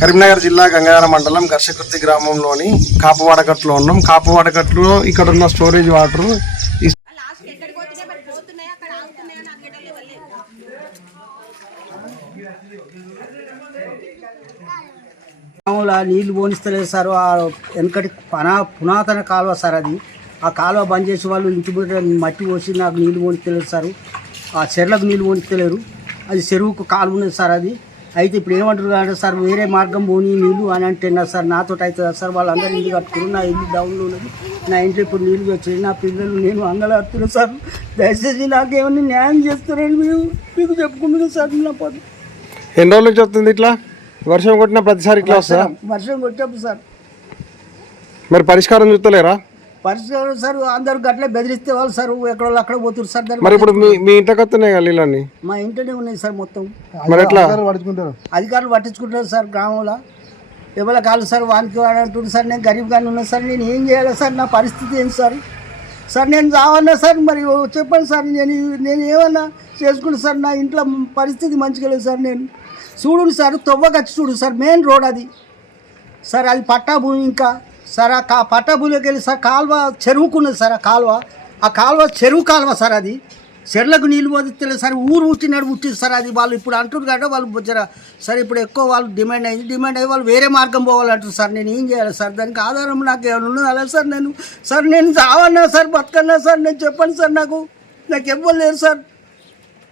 కరీంనగర్ జిల్లా గంగాధర మండలం ఘర్షకుర్తి గ్రామంలోని కాపవాడకట్లో ఉన్నాం. కాపవాడకట్లో ఇక్కడ ఉన్న స్టోరేజ్ వాటర్ లాస్ట్ గ్రామంలో నీళ్ళు పోనిస్తలేదు సార్. ఆ వెనకటి పనా పునాతన కాలువ సార్ అది. ఆ కాలువ బంద్ చేసి వాళ్ళు ఇంటి ముందర మట్టి పోసి నాకు నీళ్ళు పోనిస్తలేదు సార్. ఆ చెర్లకు నీళ్ళు పోనిస్తలేరు. అది చెరువుకు కాలువ ఉన్నది సార్ అది. అయితే ఇప్పుడు ఏమంటారు అంటే సార్ వేరే మార్గం పోని నీళ్ళు అని అంటున్నారు సార్ నాతో అవుతుందా సార్? వాళ్ళందరూ ఇల్లు కట్టుకున్నారు నా ఇల్లు డౌన్లో ఉన్నది నా ఇంట్లో ఇప్పుడు నీళ్ళు వచ్చాయి నా పిల్లలు నేను అంగలాడుతున్నాను సార్. దయచేసి నాకేమన్నా న్యాయం చేస్తారని మేము మీకు చెప్పుకుంటున్నాను సార్ నా పది ఎన్ని రోజుల నుంచి వస్తుంది ఇట్లా? వర్షం కొట్టిన ప్రతిసారి ఇట్లా వస్తుందా? వర్షం కొట్టాము సార్. మరి పరిష్కారం చూస్తలేరా? పరిస్థితులు సార్ అందరూ గట్లే బెదిరిస్తే వాళ్ళు సార్ ఎక్కడ అక్కడ పోతున్నారు సార్ దాన్ని మరి ఇప్పుడు మీ మీ ఇంటికి వస్తున్నాయి కదా నీళ్ళని మా ఇంట్లోనే ఉన్నాయి సార్ మొత్తం. మరి ఎట్లా? అధికారులు పట్టించుకుంటారు. సార్ గ్రామంలో. ఎవరి కాదు సార్ వానికి వాడు అంటుంది సార్ నేను గరీబ్ గాని ఉన్నా సార్ నేను ఏం చేయాలి సార్ నా పరిస్థితి ఏంటి సార్? సార్ నేను రావన్నా సార్ మరి చెప్పండి సార్ నేను నేను ఏమన్నా చేసుకుంటా సార్ నా ఇంట్లో పరిస్థితి మంచిగా లేదు సార్ నేను చూడండి సార్ తొవ్వకచ్చి చూడు సార్ మెయిన్ రోడ్ అది. సార్ అది పట్టా భూమి ఇంకా. సార్ ఆ కా పట్టా భూమిలోకి వెళ్ళి సార్ కాలువ చెరువుకున్నది సార్ ఆ కాలువ. ఆ కాలువ చెరువు కాలువ సార్ అది. చెర్లకు నీళ్ళు పోతే సార్ ఊరు ఉట్టినాడు ఉట్టింది సార్ అది. వాళ్ళు ఇప్పుడు అంటారు కదా వాళ్ళు జర సార్ ఇప్పుడు ఎక్కువ వాళ్ళు డిమాండ్ అయింది. డిమాండ్ అయ్యి వాళ్ళు వేరే మార్గం పోవాలంటారు సార్. నేను ఏం చేయాలి సార్? దానికి ఆధారం నాకు ఏమైనా ఉన్నది అలా సార్ నేను? సార్ నేను చావన్నా సార్ బతకన్నా సార్ నేను చెప్పండి సార్ నాకు. నాకు ఎవ్వరు లేరు సార్.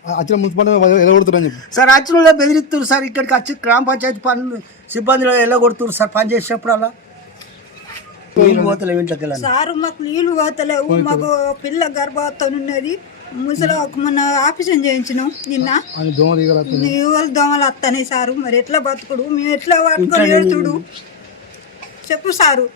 అచ్చిన మున్సిపాలిటీ ఎలగొడుతున్నారని చెప్పి. సార్ అచ్చులలో బెదిరిస్తారు సార్. ఇక్కడికి వచ్చి గ్రామ పంచాయతీ పనులు సిబ్బందిలో వెళ్ళగొడుతున్నారు సార్ పని చేసేటప్పుడు అలా నీళ్ళు పోతలేవు ఇంట్లోకి వెళ్ళాలి సారు మాకు నీళ్ళు పోతలేవు. మాకు పిల్ల గర్భవతం ఉన్నది ముసలి ఒక మొన్న ఆపరేషన్ చేయించినాం నిన్న. నీళ్ళు దోమలు వస్తాయి సారు. మరి ఎట్లా బతుకుడు? మేము ఎట్లా పట్టుకొని వెళ్తుడు చెప్పు సారు.